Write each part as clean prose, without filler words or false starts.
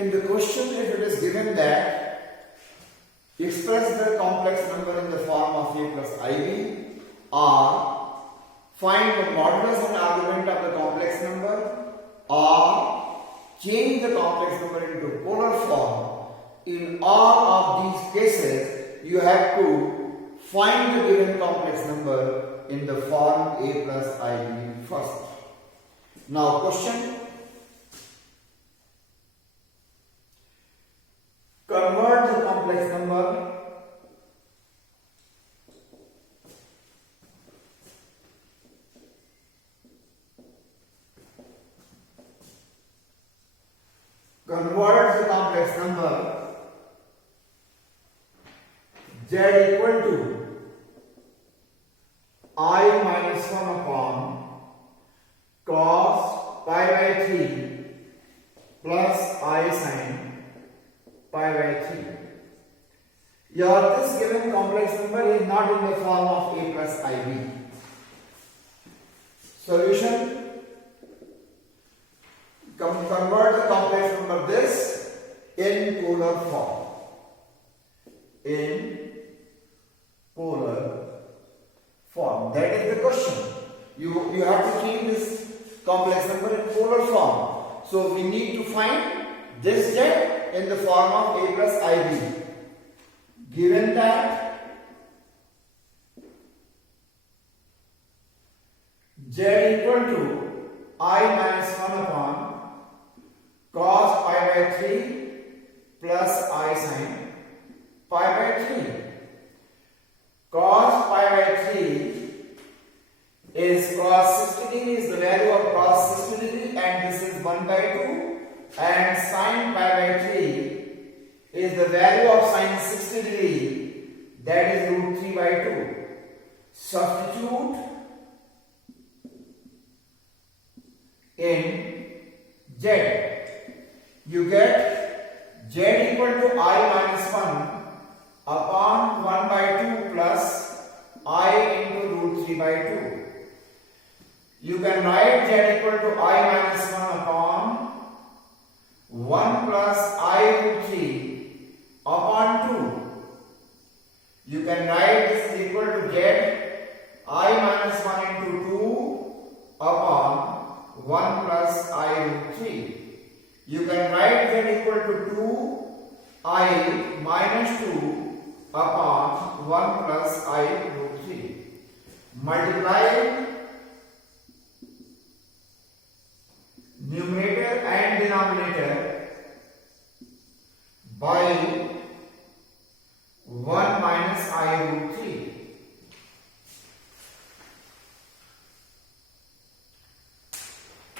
In the question, if it is given that express the complex number in the form of a plus ib, or find the modulus and argument of the complex number, or change the complex number into polar form, in all of these cases you have to find the given complex number in the form a plus ib first. Now question. Convert the complex number z equal to I minus 1 upon cos pi by 3 plus I sin pi by 3. This given complex number is not in the form of a plus ib. Solution. Convert the complex number this in polar form. In polar form. That is the question. You have to change this complex number in polar form. So we need to find this z in the form of a plus ib. Given that z equal to I minus 1 upon cos pi by 3 plus I sin pi by 3. Cos pi by 3 is cos 60 degree is the value of cos 60 degree, and this is 1 by 2, and sin pi by 3 is the value of sin 60 degree, that is root 3 by 2. Substitute in z. You get z equal to I minus 1 upon 1 by 2 plus I into root 3 by 2. You can write z equal to I minus 1 upon 1 plus I root 3 upon 2. You can write this is equal to z I minus 1 into 2 upon 1 plus I root 3. You can write z equal to 2I minus 2 upon 1 plus I root 3. Multiply numerator and denominator by 1 minus I root 3.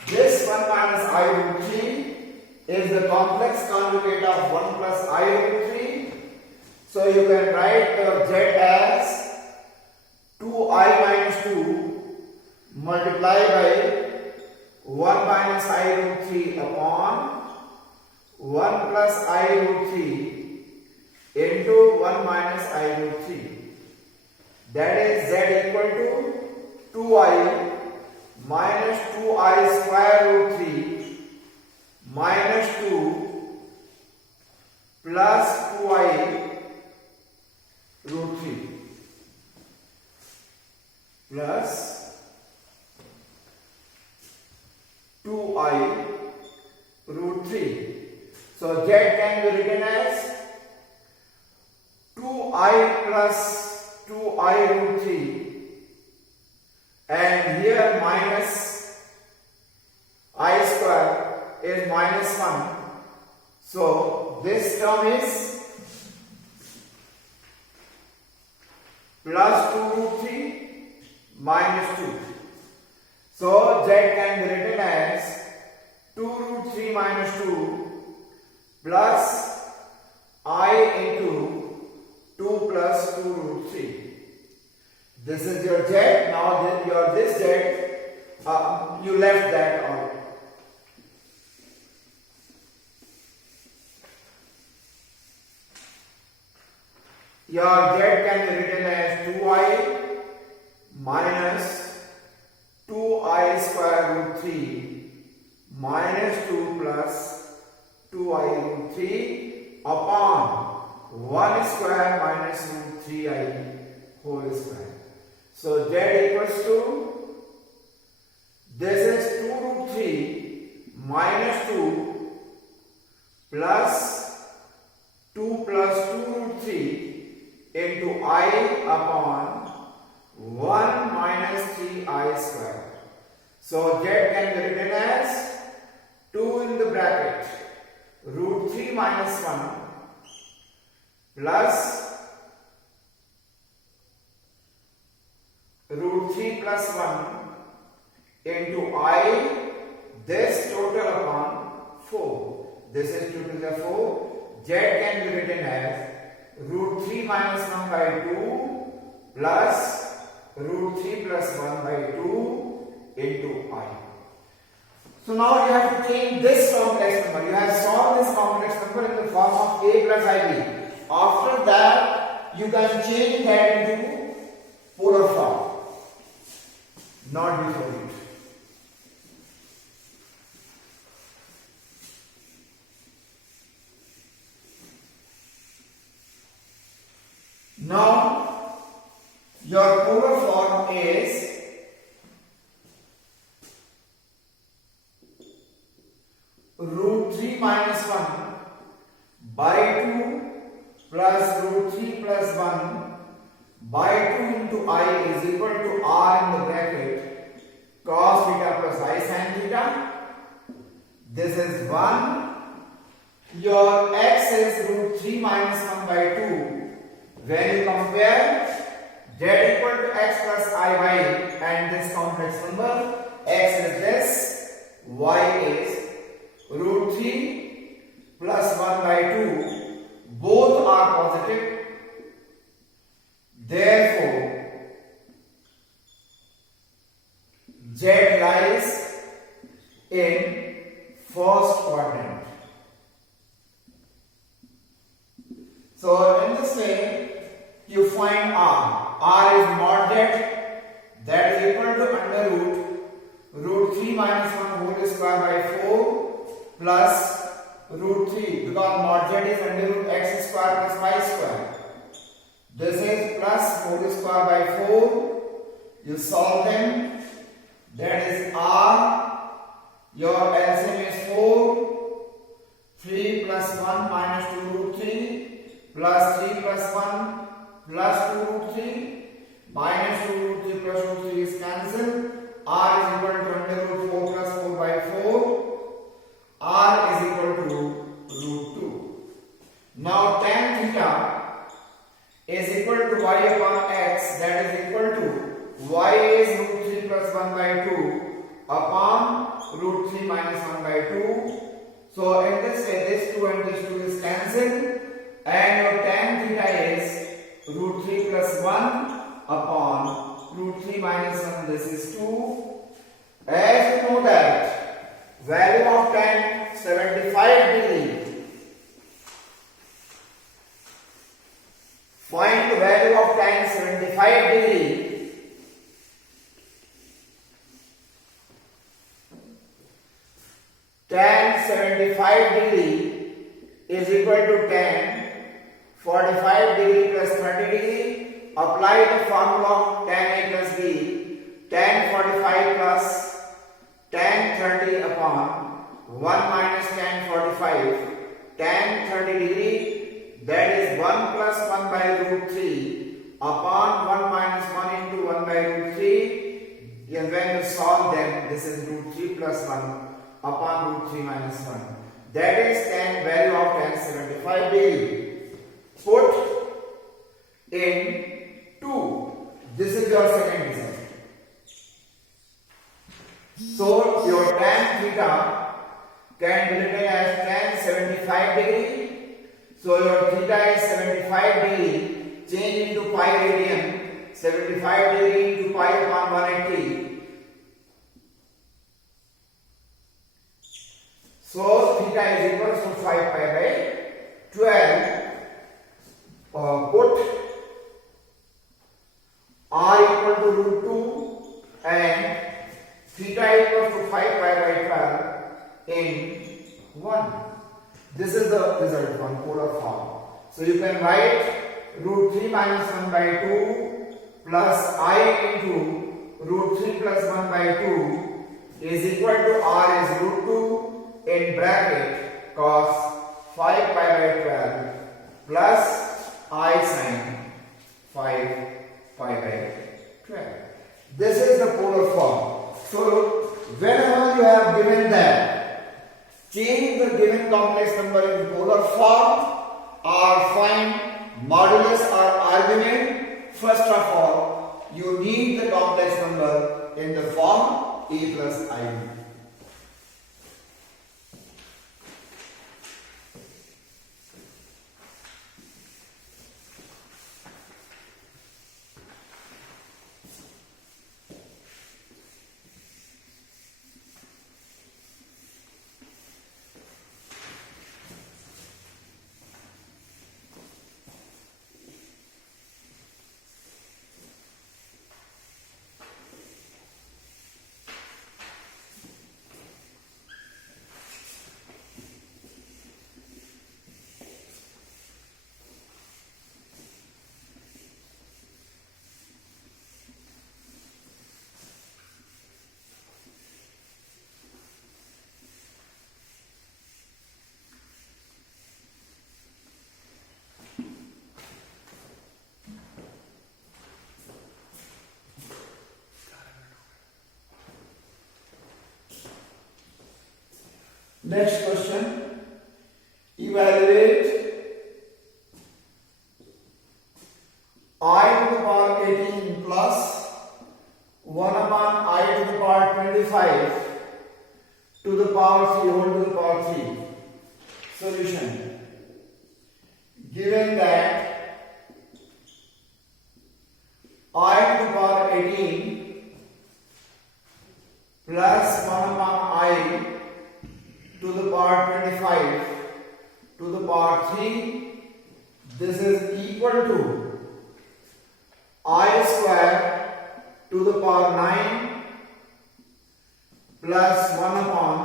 This 1 minus I root 3 is the complex conjugate of 1 plus I root 3. So you can write z as 2I minus 2 multiplied by 1 minus I root 3 upon 1 plus I root 3 into 1 minus I root 3. That is z equal to 2I minus 2I square root 3 minus 2 plus 2I root 3 plus 2I root 3. So z can be written as 2I plus 2I root 3, and here minus I square is minus 1. So this term is plus 2 root 3 minus 2. So z can be written as 2 root 3 minus 2 plus I into 2 plus 2 root 3. This is your z. Now this z, you left that on. Your z can be written as 2I minus 2I square root 3 minus 2 plus 2 2i root 3 upon 1 square minus root 3i whole square. So z equals to, this is 2 root 3 minus 2 plus 2 plus 2 root 3 into I upon 1 minus 3i square. So z can be written as 2 in the bracket root 3 minus 1 plus root 3 plus 1 into I, this total upon 4. This is 2 to the 4. Z can be written as root 3 minus 1 by 2 plus root 3 plus 1 by 2 into I. So now you have to change this complex number. You have solved this complex number in the form of a plus ib. After that, you can change that into polar form. Not before it. Now, your polar form is root 3 minus 1 by 2 plus root 3 plus 1 by 2 into I is equal to r in the bracket cos theta plus I sin theta. This is 1. Your x is root 3 minus 1 by 2. When you compare z equal to x plus I y and this complex number, x is this, y is root 3 plus 1 by 2. Both are positive. Therefore, z lies in first quadrant. So in this way, you find r. R is mod z, that is equal to under root 3 minus 1 whole square by 4 plus root 3, because mod z is under root x square plus y square. This is plus whole square by 4. You solve them. That is r. Your LCM is 4. 3 plus 1 minus 2 root 3 plus 3 plus 1 plus 2 root 3 minus 2 root 3 plus root 3 is cancelled. R is equal to under root 4 plus 4 by 4. R is equal to root 2. Now tan theta is equal to y upon x, that is equal to y is root 3 plus 1 by 2 upon root 3 minus 1 by 2. So in this way, this 2 and this 2 is cancelled, and your tan theta is root 3 plus 1 upon root 3 minus 1, this is 2. As you know that value of tan 75 degree, find the value of tan 75 degree. Tan 75 degree is equal to tan 45 degree plus 30 degree. Apply the formula of tan A plus B. Tan 45 plus tan 30 upon 1 minus tan 45. Tan 30 degree, that is 1 plus 1 by root 3 upon 1 minus 1 into 1 by root 3. And when you solve them, this is root 3 plus 1 upon root 3 minus 1. That is tan value of tan 75 degree. Put in 2. This is your second result. So your tan theta can be written as tan 75 degree. So your theta is 75 degree. Change into pi radian. 75 degree into pi upon 180. So theta is equal to 5 pi by 12. Put r equal to root 2 and theta equal to 5 pi by 12 in 1. This is the result one, polar form. So you can write root 3 minus 1 by 2 plus I into root 3 plus 1 by 2 is equal to R is root 2 in bracket cos 5 pi by 12 plus I sin 5 pi by 12. This is the polar form. So whenever you have given that, change the given complex number in polar form or find modulus or argument. First of all, you need the complex number in the form a plus ib. Next question, evaluate I to the power 18 plus 1 upon I to the power 25 to the power 3 whole to the power 3. Solution, given that I to the power 18 plus 1 upon I to the power 25 to the power 3, this is equal to I square to the power 9 plus 1 upon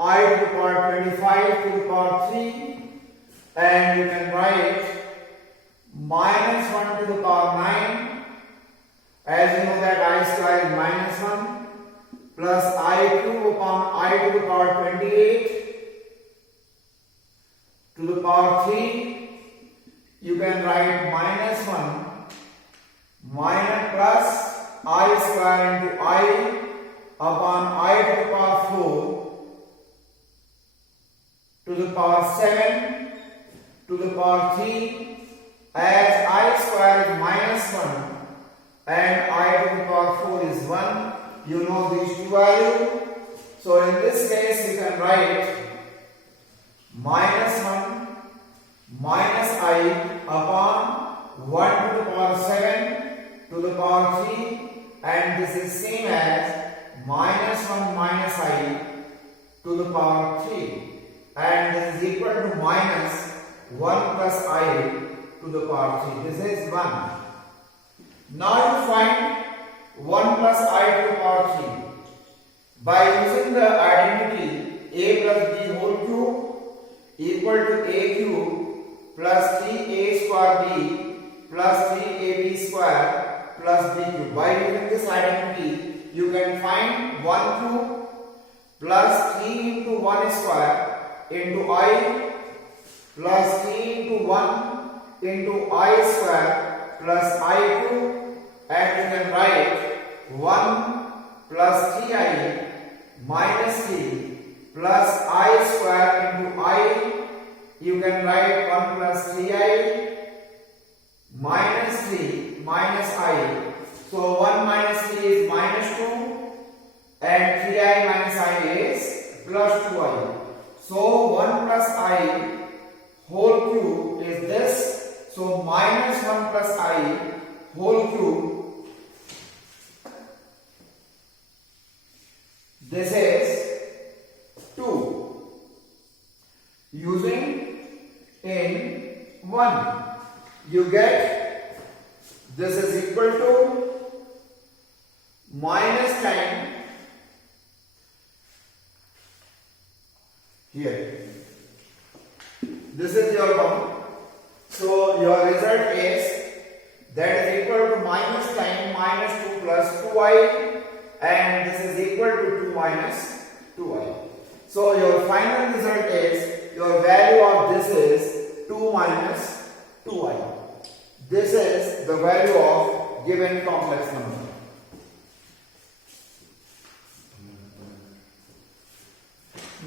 I to the power 25 to the power 3, and you can write minus 1 to the power 9, as you know that I square is minus 1, plus I cube upon I to the power 28 to the power 3, you can write minus 1 minus plus I square into I upon I to the power 4 to the power 7 to the power 3, as I square is minus 1 and I to the power 4 is 1. You know these two values. So in this case you can write minus 1 minus I upon 1 to the power 7 to the power 3, and this is same as minus 1 minus I to the power 3, and this is equal to minus 1 plus I to the power 3. This is 1. Now you find 1 plus I to the power 3 by using the identity a plus b whole cube equal to a cube plus 3a square b plus 3ab square plus b cube. By using this identity, you can find 1 cube plus 3 into 1 square into I plus 3 into 1 into I square plus I cube, and you can write 1 plus 3I minus 3 plus I square into I, you can write 1 plus 3I minus 3 minus I. So 1 minus 3 is minus 2 and 3I minus I is plus 2I. So 1 plus I whole cube is this. So minus 1 plus I whole cube, this is 2. Using in 1, you get this is equal to minus 10 here. This is your one. So your result is that is equal to minus 10 minus 2 plus 2i, and this is equal to 2 minus 2i. So your final result is, your value of this is 2 minus 2i. This is the value of given complex number.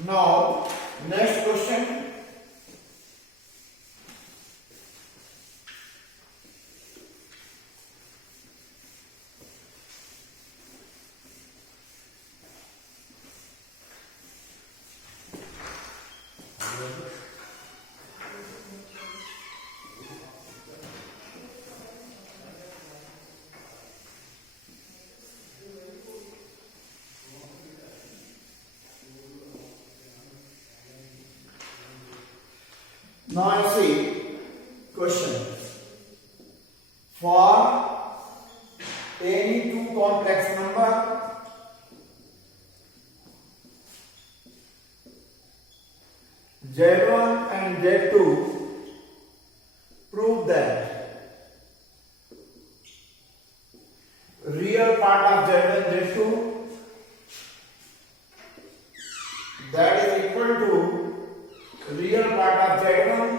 Now next question. Now you see question. For any two complex number, Z1 and Z2, prove that real part of Z1 Z2 that is equal to real part of Z1,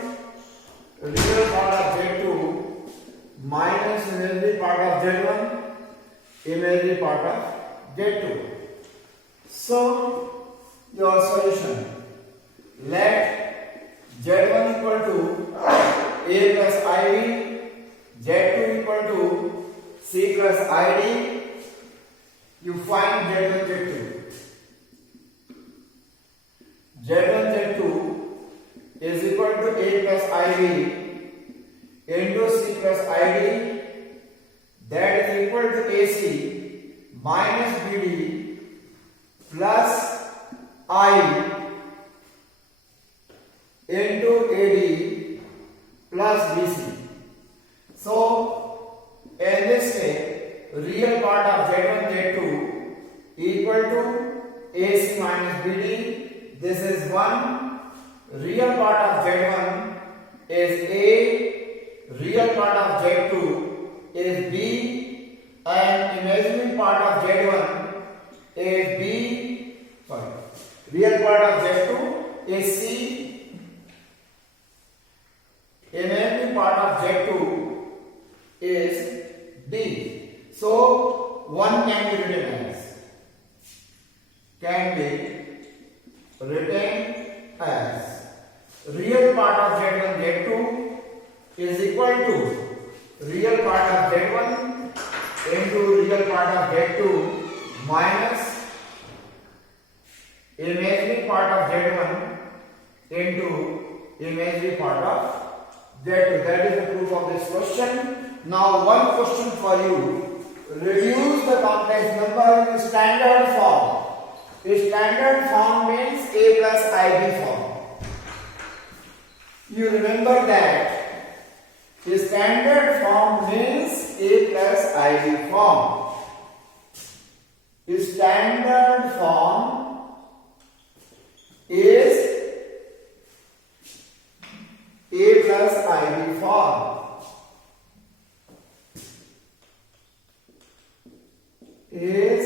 real part of Z2 minus imaginary part of Z1, imaginary part of Z2. So your solution, let Z1 equal to A plus IB, Z2 equal to C plus ID. You find Z1 Z2. Z1 Z2 is equal to A plus IB into C plus ID, that is equal to AC minus BD plus I into AD plus BC. So in this way, real part of Z1 Z2 equal to AC minus BD. This is 1. Real part of Z1 is A, real part of Z2 is B, and imaginary part of Z1 is B. Sorry, real part of Z2 is C, imaginary part of Z2 is D. So 1 can be written as real part of Z1 Z2 is equal to real part of Z1 into real part of Z2 minus imaginary part of Z1 into imaginary part of Z2. That is the proof of this question. Now one question for you. Reduce the complex number in standard form. Standard form means A plus IB form. You remember that standard form means A plus IB form. Standard form is A plus IB form. Is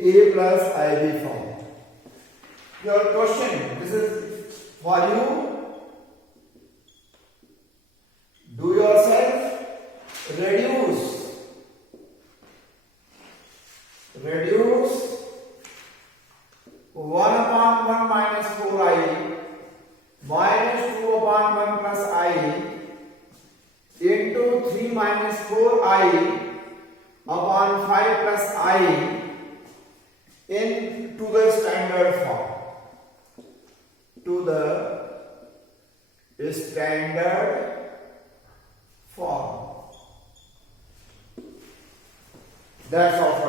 A plus IB form. Your question, this is for you. Do yourself reduce 1 upon 1 minus 4i minus 2 upon 1 plus I into 3 minus 4i upon 5 plus I into the standard form. To the standard form. That's all.